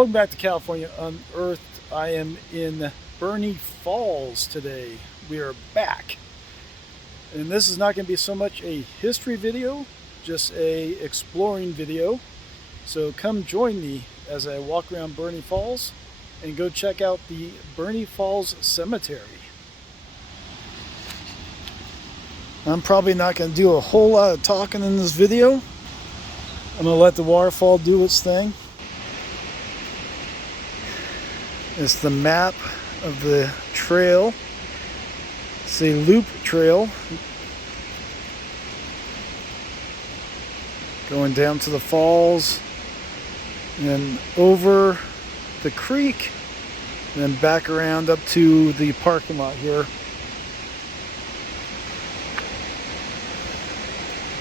Welcome back to California Unearthed. I am in Burney Falls today. We are back. And this is not going to be so much a history video, just a exploring video. So come join me as I walk around Burney Falls and go check out the Burney Falls Cemetery. I'm probably not going to do a whole lot of talking in this video. I'm going to let the waterfall do its thing. It's the map of the trail. It's a loop trail going down to the falls and then over the creek and then back around up to the parking lot here.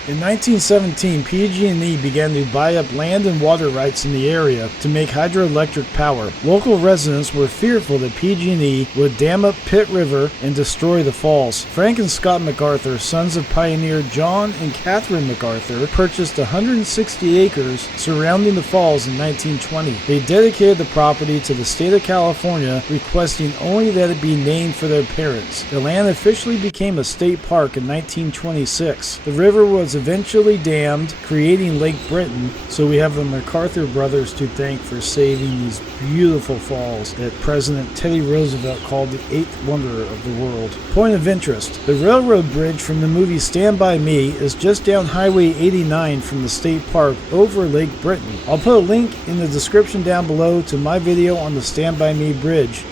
In 1917, PG&E began to buy up land and water rights in the area to make hydroelectric power. Local residents were fearful that PG&E would dam up Pitt River and destroy the falls. Frank and Scott MacArthur, sons of pioneer John and Catherine MacArthur, purchased 160 acres surrounding the falls in 1920. They dedicated the property to the state of California, requesting only that it be named for their parents. The land officially became a state park in 1926. The river was eventually dammed, creating Lake Britain, so we have the MacArthur brothers to thank for saving these beautiful falls that President Teddy Roosevelt called the eighth wonder of the world. Point of interest: the railroad bridge from the movie Stand By Me is just down Highway 89 from the state park over Lake Britain. I'll put a link in the description down below to my video on the Stand By Me bridge.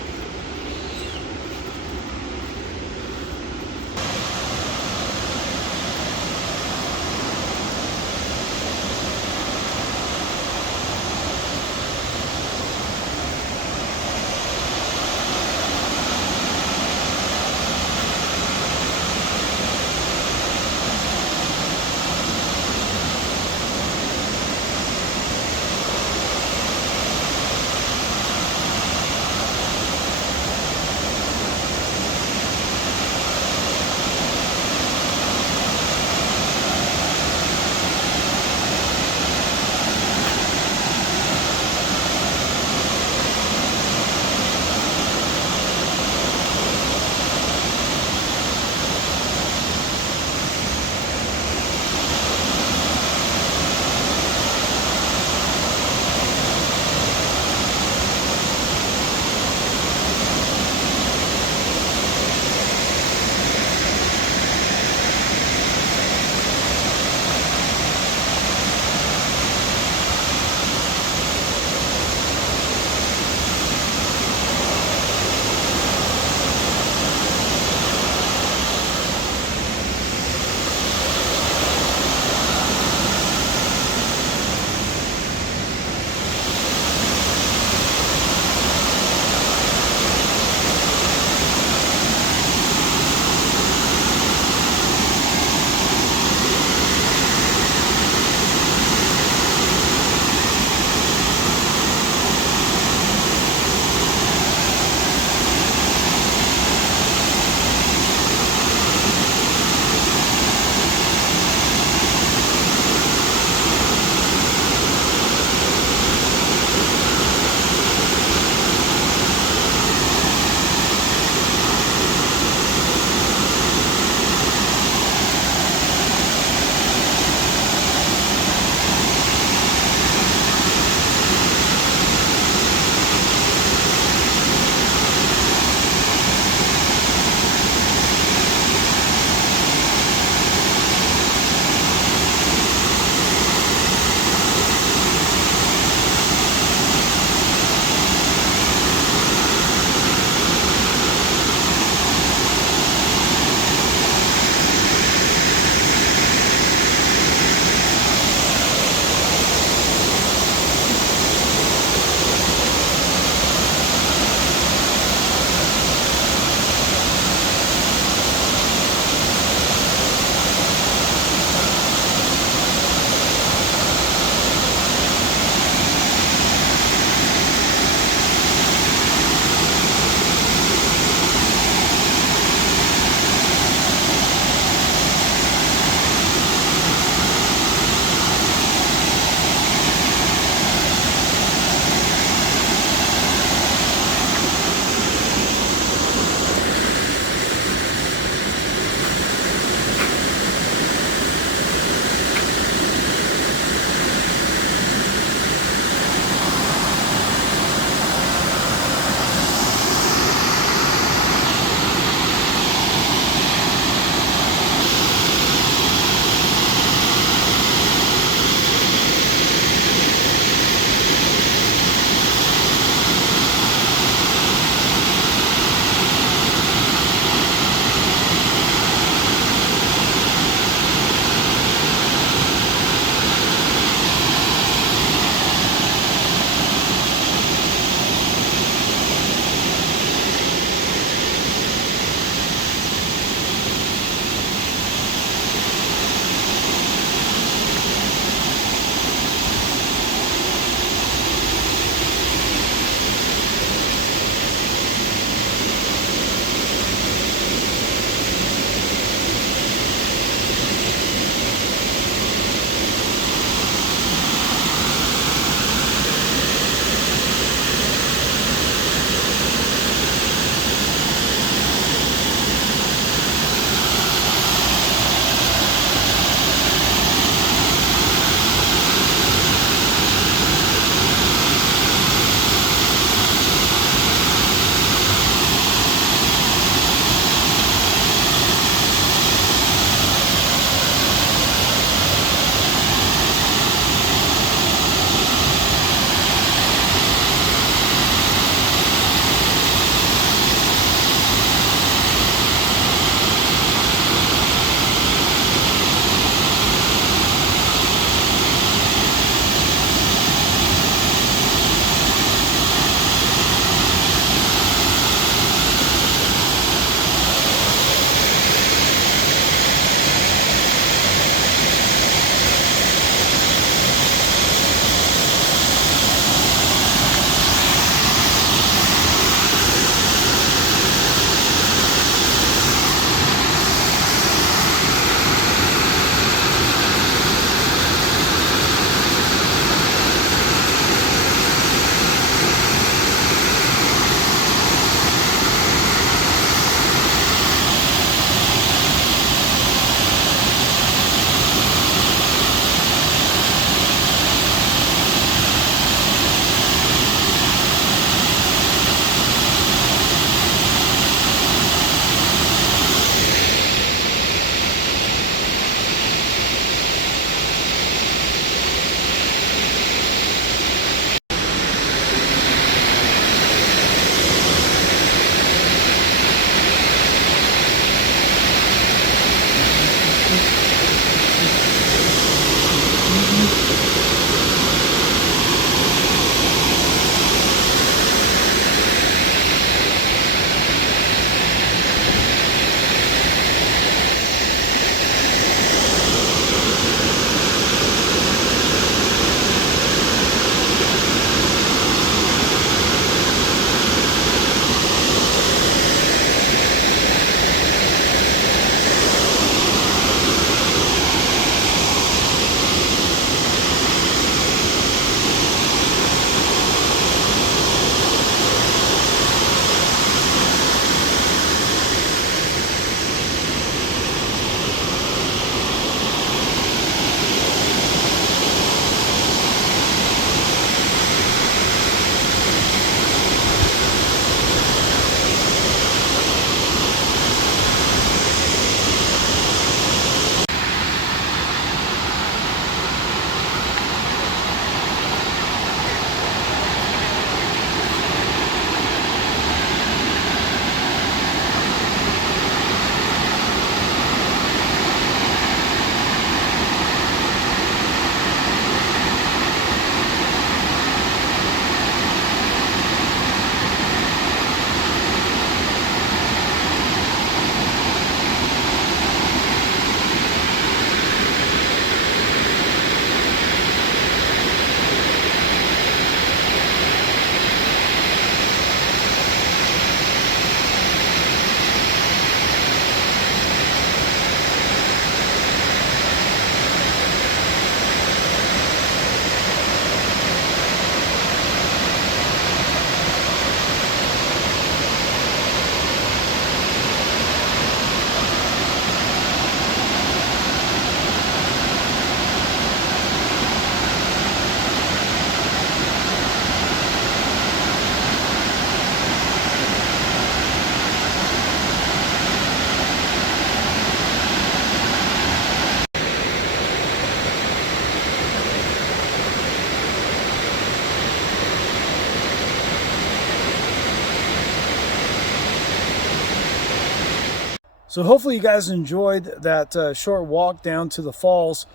So hopefully you guys enjoyed that short walk down to the falls.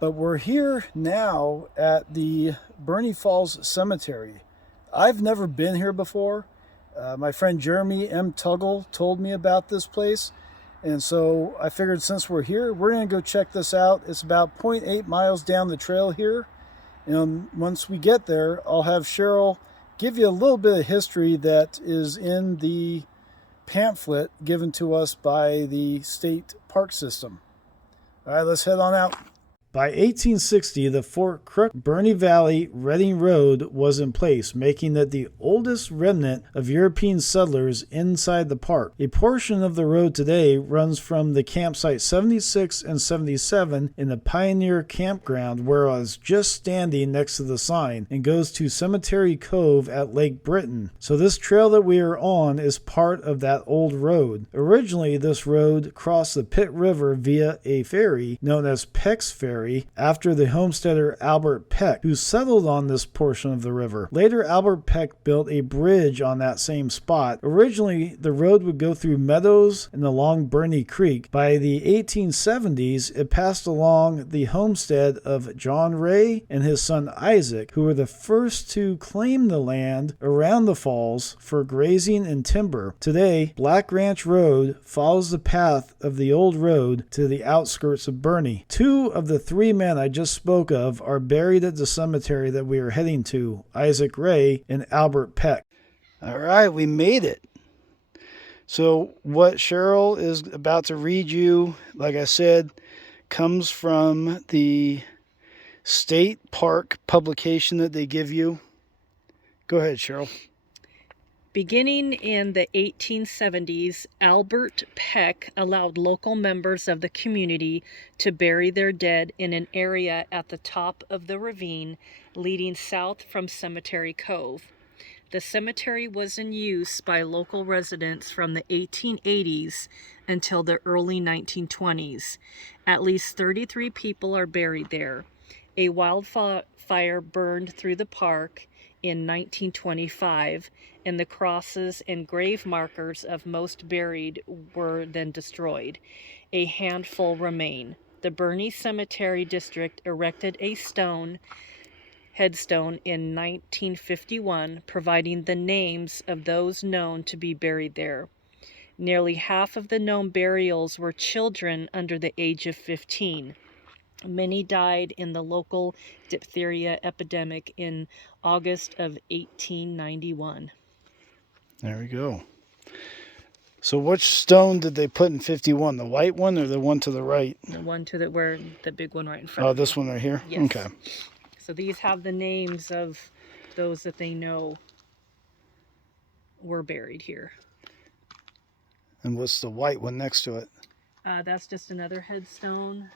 But we're here now at the Burney Falls Cemetery. I've never been here before. My friend Jeremy M. Tuggle told me about this place. And so I figured since we're here, we're going to go check this out. It's about 0.8 miles down the trail here. And once we get there, I'll have Cheryl give you a little bit of history that is in the pamphlet given to us by the state park system. All right, let's head on out. By 1860, the Fort Crook Burney Valley Reading Road was in place, making it the oldest remnant of European settlers inside the park. A portion of the road today runs from the campsite 76 and 77 in the Pioneer Campground, where I was just standing next to the sign, and goes to Cemetery Cove at Lake Britain. So this trail that we are on is part of that old road. Originally, this road crossed the Pitt River via a ferry known as Peck's Ferry, after the homesteader Albert Peck, who settled on this portion of the river. Later, Albert Peck built a bridge on that same spot. Originally, the road would go through meadows and along Burney Creek. By the 1870s, it passed along the homestead of John Ray and his son Isaac, who were the first to claim the land around the falls for grazing and timber. Today, Black Ranch Road follows the path of the old road to the outskirts of Burney. Two of the three men I just spoke of are buried at the cemetery that we are heading to, Isaac Ray and Albert Peck. All right, we made it. So what Cheryl is about to read you, like I said, comes from the state park publication that they give you. Go ahead, Cheryl. Beginning in the 1870s, Albert Peck allowed local members of the community to bury their dead in an area at the top of the ravine leading south from Cemetery Cove. The cemetery was in use by local residents from the 1880s until the early 1920s. At least 33 people are buried there. A wildfire burned through the park in 1925, and the crosses and grave markers of most buried were then destroyed. A handful remain. The Burney Cemetery District erected a headstone in 1951, providing the names of those known to be buried there. Nearly half of the known burials were children under the age of 15. Many died in the local diphtheria epidemic in August of 1891. There we go. So which stone did they put in 51? The white one or the one to the right? The one to where the big one right in front. Oh, this one right here? Yes. Okay. So these have the names of those that they know were buried here. And what's the white one next to it? That's just another headstone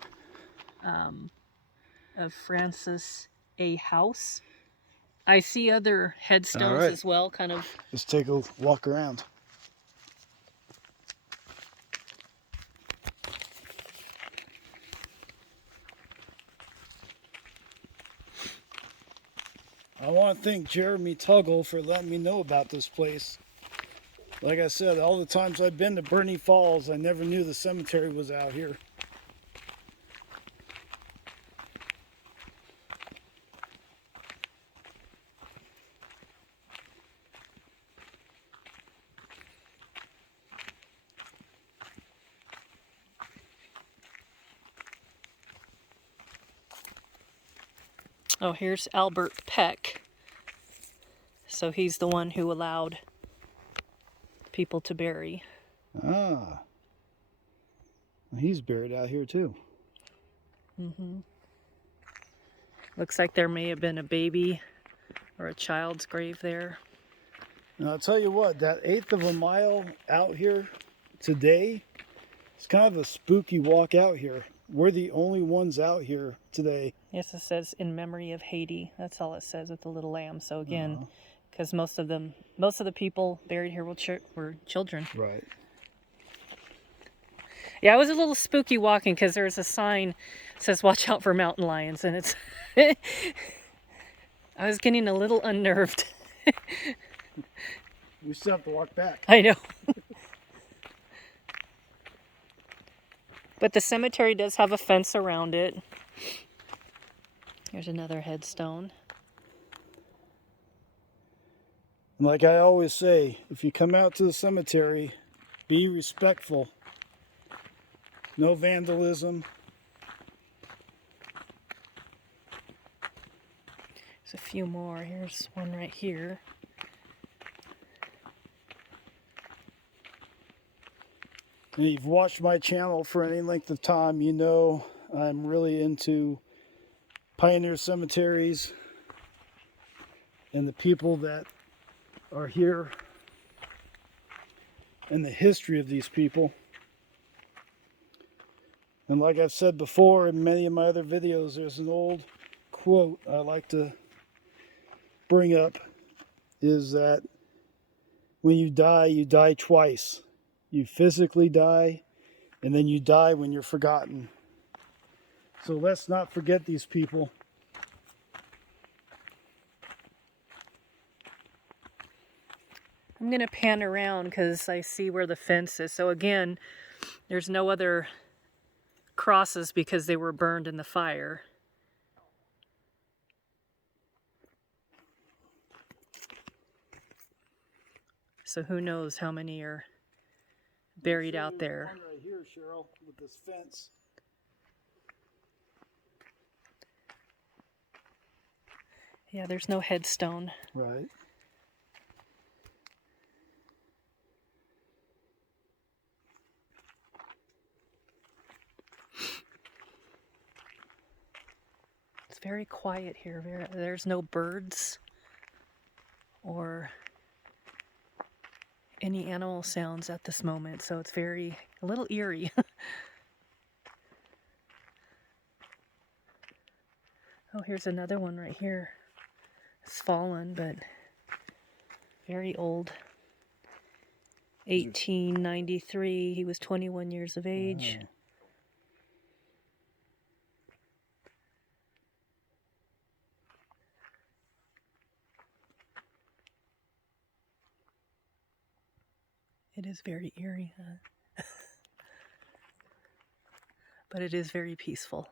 of Francis A. House. I see other headstones as well, kind of. Let's take a walk around. I want to thank Jeremy Tuggle for letting me know about this place. Like I said, all the times I've been to Burney Falls, I never knew the cemetery was out here. Oh, here's Albert Peck. So he's the one who allowed people to bury. Ah. He's buried out here too. Mm-hmm. Looks like there may have been a baby or a child's grave there. And I'll tell you what, that 1/8 of a mile out here today, it's kind of a spooky walk out here. We're the only ones out here today. Yes, it says in memory of Haiti. That's all it says with the little lamb. So again, because most of the people buried here were children. Right. Yeah, it was a little spooky walking because there's a sign that says "Watch out for mountain lions," and it's. I was getting a little unnerved. We still have to walk back. I know. But the cemetery does have a fence around it. Here's another headstone. And like I always say, if you come out to the cemetery, be respectful. No vandalism. There's a few more. Here's one right here. And if you've watched my channel for any length of time, you know I'm really into pioneer cemeteries and the people that are here and the history of these people. And like I've said before in many of my other videos, there's an old quote I like to bring up, is that when you die twice. You physically die, and then you die when you're forgotten. So let's not forget these people. I'm going to pan around because I see where the fence is. So again, there's no other crosses because they were burned in the fire. So who knows how many are buried out there. One right here, Cheryl, with this fence. Yeah, there's no headstone. Right. It's very quiet here. There's no birds or any animal sounds at this moment, so it's a little eerie. Oh, here's another one right here. It's fallen, but very old. 1893. He was 21 years of age. Oh. It is very eerie, huh? But it is very peaceful.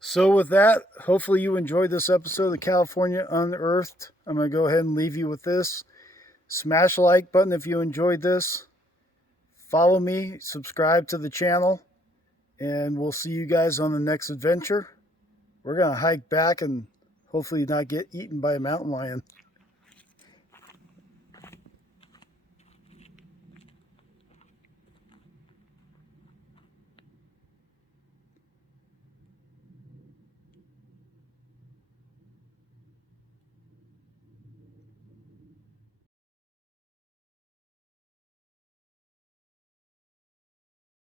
So with that, hopefully you enjoyed this episode of California Unearthed. I'm going to go ahead and leave you with this. Smash the like button if you enjoyed this. Follow me, subscribe to the channel, and we'll see you guys on the next adventure. We're going to hike back and hopefully not get eaten by a mountain lion.